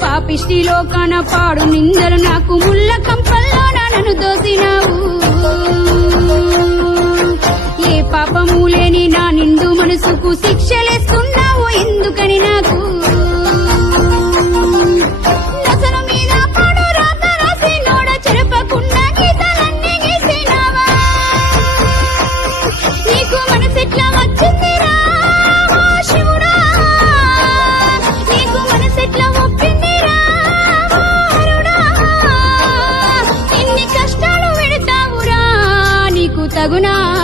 పాపిష్టిలో కనపాడు నిందలు నాకు ముళ్ళ కంపల్లో నన్ను దోసినావు. ఏ పాపము లేని నా నిండు మనసుకు శిక్షలేసు ರಘುನಾಥ